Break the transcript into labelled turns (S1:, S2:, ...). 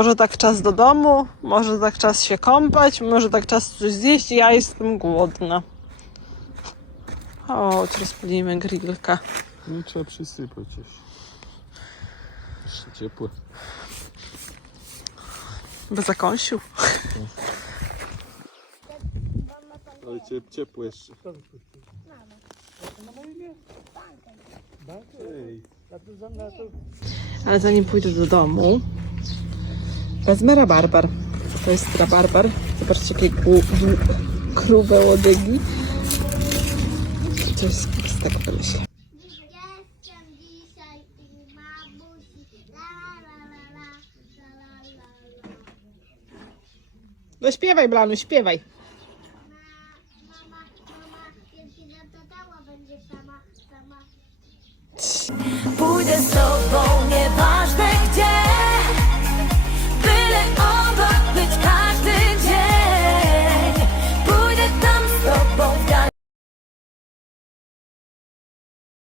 S1: Może tak czas do domu, może tak czas się kąpać, może tak czas coś zjeść. Ja jestem głodna. Chodź, rozpalimy grillka.
S2: No trzeba przysypać jeszcze. Jeszcze ciepłe.
S1: Bez zakąsiu.
S2: Ale ciep, ciepłe jeszcze.
S1: Ale zanim pójdę do domu, wezmę rabarbar. To jest rabarbar. Zobaczcie, jakie gru- gru- grube łodygi. To jest z tego pomyślę. No śpiewaj, Blanu, śpiewaj.
S3: Mama, mama,